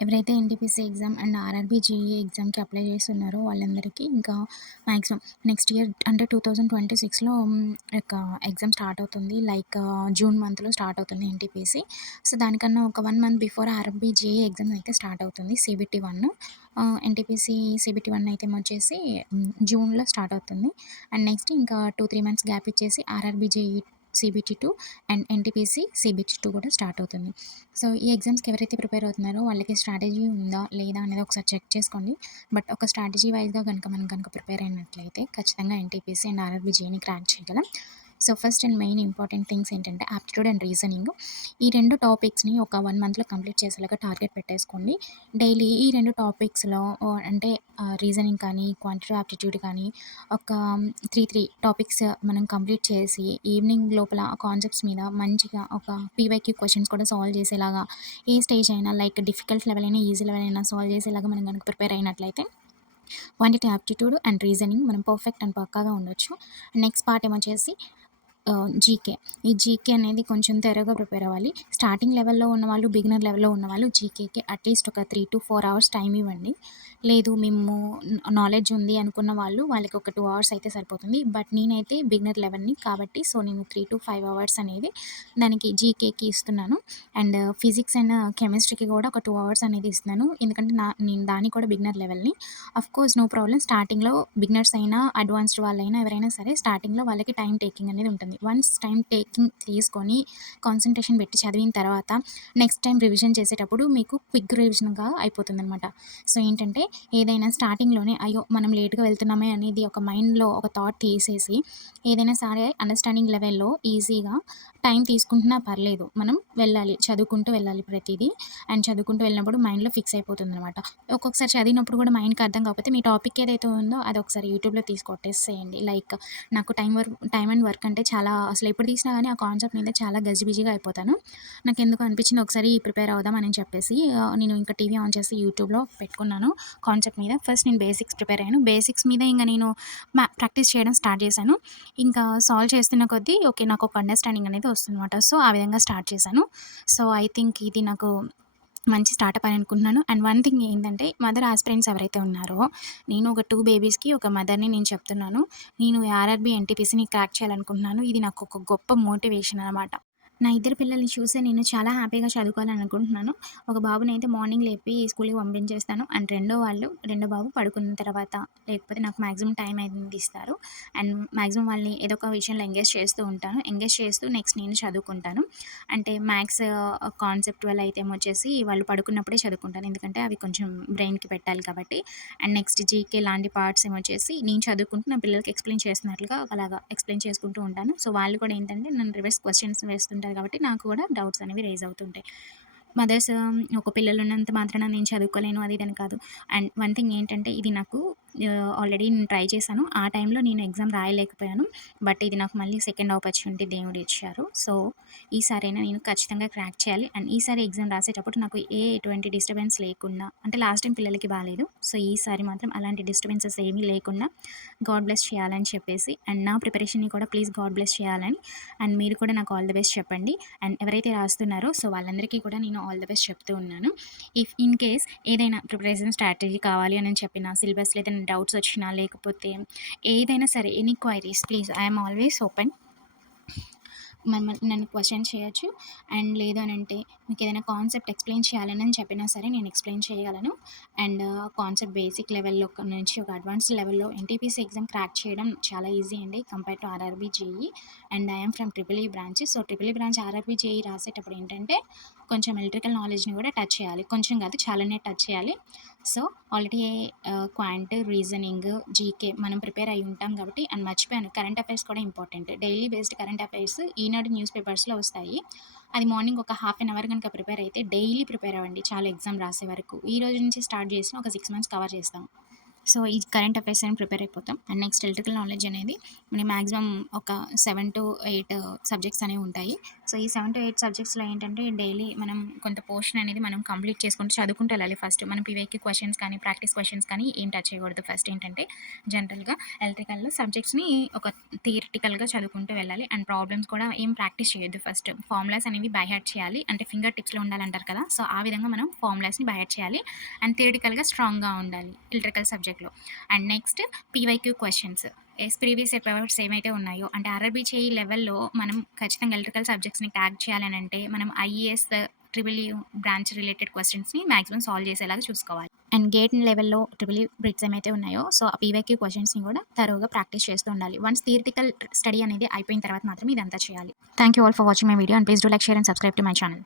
ఎవరైతే NTPC exam and RRB, JEE ఎగ్జామ్‌కి apply చేసున్నారో వాళ్ళందరికీ ఇంకా మాక్సిమం నెక్స్ట్ ఇయర్ అంటే 2026లో యొక్క ఎగ్జామ్ స్టార్ట్ అవుతుంది. లైక్ జూన్ మంత్‌లో స్టార్ట్ అవుతుంది ఎన్‌టీపీసీ. సో, దానికన్నా ఒక 1 month before RRB, JEE exam అయితే స్టార్ట్ అవుతుంది. సీబీటీ 1 ఎన్‌టీపీసీ సీబీటీ 1 అయితే వచ్చేసి జూన్‌లో స్టార్ట్ అవుతుంది. అండ్ నెక్స్ట్ ఇంకా 2, 3 మంత్స్ గ్యాప్ ఇచ్చేసి RRB, JEE CBT 2 and NTPC CBT 2 కూడా స్టార్ట్ అవుతుంది. సో, ఈ ఎగ్జామ్స్‌కి ఎవరైతే ప్రిపేర్ అవుతున్నారో వాళ్ళకి స్ట్రాటజీ ఉందా? లేదా? అనేది ఒకసారి చెక్ చేసుకోండి. బట్ ఒక స్ట్రాటజీ వైస్‌గా గనుక మనం గనుక ప్రిపేర్ అయినట్లయితే ఖచ్చితంగా ఎన్‌టీపీసీ అండ్ ఆర్ఆర్‌బీ, జేఈఈని క్రాక్ చేయగలం. So, first and main important things ఏంటంటే ఆప్టిట్యూడ్ అండ్ రీజనింగ్. ఈ 2 టాపిక్స్‌ని ఒక 1 మంత్‌లో కంప్లీట్ చేసేలాగా టార్గెట్ పెట్టేసుకోండి. డైలీ ఈ 2 టాపిక్స్‌లో అంటే రీజనింగ్ కానీ, క్వాంటిటేటివ్ ఆప్టిట్యూడ్ కానీ ఒక 3 టాపిక్స్ మనం కంప్లీట్ చేసి ఈవినింగ్ లోపల ఆ కాన్సెప్ట్స్ మీద మంచిగా ఒక పీవైక్యూ క్వెషన్స్ కూడా సాల్వ్ చేసేలాగా ఏ స్టేజ్ అయినా లైక్ డిఫికల్ట్ లెవెల్ అయినా, ఈజీ లెవెల్ అయినా సాల్వ్ చేసేలాగా మనం గనుక ప్రిపేర్ అయినట్లయితే క్వాంటిటీ ఆప్టిట్యూడ్ అండ్ రీజనింగ్ మనం పర్ఫెక్ట్ అండ్ పక్కాగా ఉండొచ్చు. నెక్స్ట్ పార్ట్ ఏమొచ్చేసి జీకే. ఈ జీకే అనేది కొంచెం త్వరగా ప్రిపేర్ అవ్వాలి. స్టార్టింగ్ లెవెల్‌లో ఉన్నవాళ్ళు, బిగినర్ లెవెల్‌లో ఉన్నవాళ్ళు జీకేకి అట్‌లీస్ట్ ఒక 3-4 అవర్స్ టైమ్ ఇవ్వండి. లేదు మేము నాలెడ్జ్ ఉంది అనుకున్న వాళ్ళు వాళ్ళకి ఒక 2 అవర్స్ అయితే సరిపోతుంది. బట్ నేనైతే బిగినర్ లెవెల్‌ని కాబట్టి సో, నేను 3-5 అవర్స్ అనేది దానికి జీకేకి ఇస్తున్నాను. అండ్ ఫిజిక్స్ అండ్ కెమిస్ట్రీకి కూడా ఒక 2 అవర్స్ అనేది ఇస్తున్నాను. ఎందుకంటే నేను దానికి కూడా బిగినర్ లెవెల్‌ని. ఆఫ్‌కోర్స్ నో ప్రాబ్లమ్ స్టార్టింగ్‌లో బిగినర్స్ అయినా, అడ్వాన్స్డ్ వాళ్ళైనా ఎవరైనా సరే స్టార్టింగ్‌లో వాళ్ళకి టైమ్ టేకింగ్ అనేది ఉంటుంది. వన్స్ టైమ్ టేకింగ్ తీసుకొని కాన్సంట్రేషన్ పెట్టి చదివిన తర్వాత నెక్స్ట్ టైమ్ రివిజన్ చేసేటప్పుడు మీకు క్విక్ రివిజన్‌గా అయిపోతుందనమాట. సో, ఏంటంటే ఏదైనా స్టార్టింగ్‌లోనే అయ్యో! మనం లేట్‌గా వెళ్తున్నామే అనేది ఒక మైండ్‌లో ఒక థాట్ తీసేసి ఏదైనా సరే అండర్‌స్టాండింగ్ లెవెల్‌లో ఈజీగా టైం తీసుకుంటున్నా పర్లేదు. మనం వెళ్ళాలి. చదువుకుంటూ వెళ్ళాలి ప్రతీదీ. అండ్ చదువుకుంటూ వెళ్ళినప్పుడు మైండ్‌లో ఫిక్స్ అయిపోతుందనమాట. ఒక్కొక్కసారి చదివినప్పుడు కూడా మైండ్‌కి అర్థం కాకపోతే మీ టాపిక్ ఏదైతే ఉందో అది ఒకసారి యూట్యూబ్‌లో తీసి కొట్టేసేయండి. లైక్ నాకు టైమ్ అండ్ వర్క్ అంటే చాలా అసలు ఎప్పుడు తీసినా గానీ ఆ కాన్సెప్ట్ మీద చాలా గజిబిజిగా అయిపోతాను. నాకెందుకో అనిపించింది ఒకసారి ప్రిపేర్ అవుదాం అని చెప్పేసి నేను ఇంకా టీవీ ఆన్ చేసి యూట్యూబ్‌లో పెట్టుకున్నాను కాన్సెప్ట్ మీద. ఫస్ట్ నేను బేసిక్స్ ప్రిపేర్ అయ్యాను. బేసిక్స్ మీద ఇంక నేను ప్రాక్టీస్ చేయడం స్టార్ట్ చేశాను. ఇంకా సాల్వ్ చేస్తున్న కొద్దీ ఓకే. నాకొక అండర్‌స్టాండింగ్ అనేది వస్తుందనమాట. సో, ఆ విధంగా స్టార్ట్ చేశాను. సో, ఐ థింక్ ఇది నాకు మంచి స్టార్టప్ అని అనుకుంటున్నాను. అండ్ వన్ థింగ్ ఏంటంటే మదర్ ఆస్పిరెంట్స్ ఎవరైతే ఉన్నారో, నేను ఒక 2 బేబీస్‌కి ఒక మదర్‌ని నేను చెప్తున్నాను. నేను ఆర్ఆర్‌బీ, ఎన్‌టీపీసీని క్రాక్ చేయాలనుకుంటున్నాను. ఇది నాకు ఒక గొప్ప మోటివేషన్ అనమాట. నా ఇద్దరు పిల్లల్ని చూసి నేను చాలా హ్యాపీగా చదువుకోవాలని అనుకుంటున్నాను. ఒక బాబునైతే మార్నింగ్ లేపి స్కూల్‌కి పంపించేస్తాను. అండ్ రెండో బాబు పడుకున్న తర్వాత లేకపోతే నాకు మాక్సిమం టైం అనేది ఇస్తారు. అండ్ మాక్సిమం వాళ్ళని ఏదో ఒక విషయంలో ఎంగేజ్ చేస్తూ ఉంటాను. ఎంగేజ్ చేస్తూ నెక్స్ట్ నేను చదువుకుంటాను. అంటే మ్యాథ్స్ కాన్సెప్టువల్ అయితే వచ్చేసి వాళ్ళు పడుకున్నప్పుడే చదువుకుంటాను. ఎందుకంటే అవి కొంచెం బ్రెయిన్‌కి పెట్టాలి కాబట్టి. అండ్ నెక్స్ట్ జీకే లాంటి పార్ట్స్ ఏమొచ్చేసి నేను చదువుకుంటూ నా పిల్లలకి ఎక్స్‌ప్లెయిన్ చేస్తున్నట్లుగా అలాగా ఎక్స్‌ప్లెయిన్ చేసుకుంటూ ఉంటాను. సో, వాళ్ళు కూడా ఏంటంటే నన్ను రివర్స్ క్వెషన్స్ వేస్తుంటారు కాబట్టి నాకు కూడా డౌట్స్ అనేవి రైజ్ అవుతుంటాయి. మదర్స్ ఒక పిల్లలున్నంత మాత్రాన నేను చదువుకోలేను అది ఇది అని కాదు. అండ్ వన్ థింగ్ ఏంటంటే ఇది నాకు ఆల్రెడీ నేను ట్రై చేశాను. ఆ టైంలో నేను ఎగ్జామ్ రాయలేకపోయాను. బట్ ఇది నాకు మళ్ళీ సెకండ్ ఆపర్చునిటీ దేవుడిచ్చారు. సో, ఈసారైనా నేను ఖచ్చితంగా క్రాక్ చేయాలి. అండ్ ఈసారి ఎగ్జామ్ రాసేటప్పుడు నాకు ఎటువంటి డిస్టర్బెన్స్ లేకుండా అంటే లాస్ట్ టైం పిల్లలకి బాలేదు. సో, ఈసారి మాత్రం అలాంటి డిస్టర్బెన్సెస్ ఏమీ లేకుండా గాడ్ బ్లెస్ చేయాలని చెప్పేసి అండ్ నా ప్రిపరేషన్‌ని కూడా ప్లీజ్ గాడ్ బ్లెస్ చేయాలని అండ్ మీరు కూడా నాకు ఆల్ ది బెస్ట్ చెప్పండి. అండ్ ఎవరైతే రాస్తున్నారో సో, వాళ్ళందరికీ కూడా నేను ఆల్ ది బెస్ట్ చెప్తూ ఉన్నాను. ఇఫ్ ఇన్ కేస్ ఏదైనా ప్రిపరేషన్ స్ట్రాటజీ కావాలి అని చెప్పిన సిలబస్‌లో ఏదైనా డౌట్స్ వచ్చినా లేకపోతే ఏదైనా సరే any queries please I am always open. నన్ను క్వెషన్ చేయొచ్చు. అండ్ లేదు అనంటే మీకేదైనా కాన్సెప్ట్ ఎక్స్‌ప్లెయిన్ చేయాలని చెప్పినా సరే నేను ఎక్స్‌ప్లెయిన్ చేయగలను. అండ్ కాన్సెప్ట్ బేసిక్ లెవెల్‌లో నుంచి ఒక అడ్వాన్స్డ్ లెవెల్‌లో ఎన్‌టీపీసీ ఎగ్జామ్ క్రాక్ చేయడం చాలా ఈజీ అండి compare to RRB, JEE. And I am from triple E branch. So, triple E branch RRB, JEE రాసేటప్పుడు ఏంటంటే కొంచెం ఎలక్ట్రికల్ నాలెడ్జ్‌ని కూడా టచ్ చేయాలి. కొంచెం కాదు చాలానే టచ్ చేయాలి. So, already quant, reasoning, GK మనం ప్రిపేర్ అయ్యి ఉంటాం కాబట్టి అండ్ మర్చిపోయాను కరెంట్ అఫైర్స్ కూడా important. Daily based current affairs Eenadu news పేపర్స్‌లో వస్తాయి. అది మార్నింగ్ ఒక హాఫ్ అన్ అవర్ గనుక ప్రిపేర్ అయితే డైలీ ప్రిపేర్ అవ్వండి చాలు ఎగ్జామ్ రాసే వరకు. ఈ రోజు నుంచి స్టార్ట్ చేసినా ఒక 6 మంత్స్ కవర్ చేస్తాం. సో ఈ కరెంట్ అఫైర్స్ అని ప్రిపేర్ అయిపోతాం. అండ్ నెక్స్ట్ ఎలక్ట్రికల్ నాలెడ్జ్ అనేది మనకి మాక్సిమం ఒక 7-8 సబ్జెక్ట్స్ అనేవి ఉంటాయి. సో ఈ 7-8 సబ్జెక్ట్స్లో ఏంటంటే డైలీ మనం కొంత పోర్షన్ అనేది మనం కంప్లీట్ చేసుకుంటూ చదువుకుంటూ వెళ్ళాలి. ఫస్ట్ మనం పీవైక్యూ క్వశ్చన్స్ కానీ ప్రాక్టీస్ క్వశ్చన్స్ కానీ ఏం టచ్ చేయకూడదు. ఫస్ట్ ఏంటంటే జనరల్గా ఎలక్ట్రికల్లో సబ్జెక్ట్స్ని ఒక థియరిటికల్గా చదువుకుంటూ వెళ్ళాలి. అండ్ ప్రాబ్లమ్స్ కూడా ఏం ప్రాక్టీస్ చేయొద్దు. ఫస్ట్ ఫార్ములాస్ అనేవి బై హార్ట్ చేయాలి. అంటే ఫింగర్ టిప్స్లో ఉండాలంటారు కదా, సో ఆ విధంగా మనం ఫార్ములాస్ని బై హార్ట్ చేయాలి. అండ్ థియరిటికల్గా స్ట్రాంగ్గా ఉండాలి ఎలక్ట్రికల్ సబ్జెక్ట్లో. And next PYQ questions previous papers ఏమైతే ఉన్నాయో అంటే ఆర్ఆర్బీ లెవెల్లో మనం ఖచ్చితంగా ఎలక్ట్రికల్ సబ్జెక్ట్స్ని ట్యాగ్ చేయాలని అంటే మనం IAS triple U branch related క్వశ్చన్స్ని మాక్సిమం సాల్వ్ చేసేలాగా చూసుకోవాలి. అండ్ గేట్ లెవెల్లో ట్రిపుల్ యూ బ్రిడ్స్ ఏమైతే ఉన్నాయో సో ఆ పీవైక్యూ క్వశ్చన్స్ని కూడా తరోగా ప్రాక్టీస్ చేస్తూ ఉండాలి. వన్స్ థియరిటికల్ స్టడీ అనేది అయిపోయిన తర్వాత మాత్రం ఇదంతా చేయాలి. Thank you all for watching my video and please do like, share and subscribe to my channel.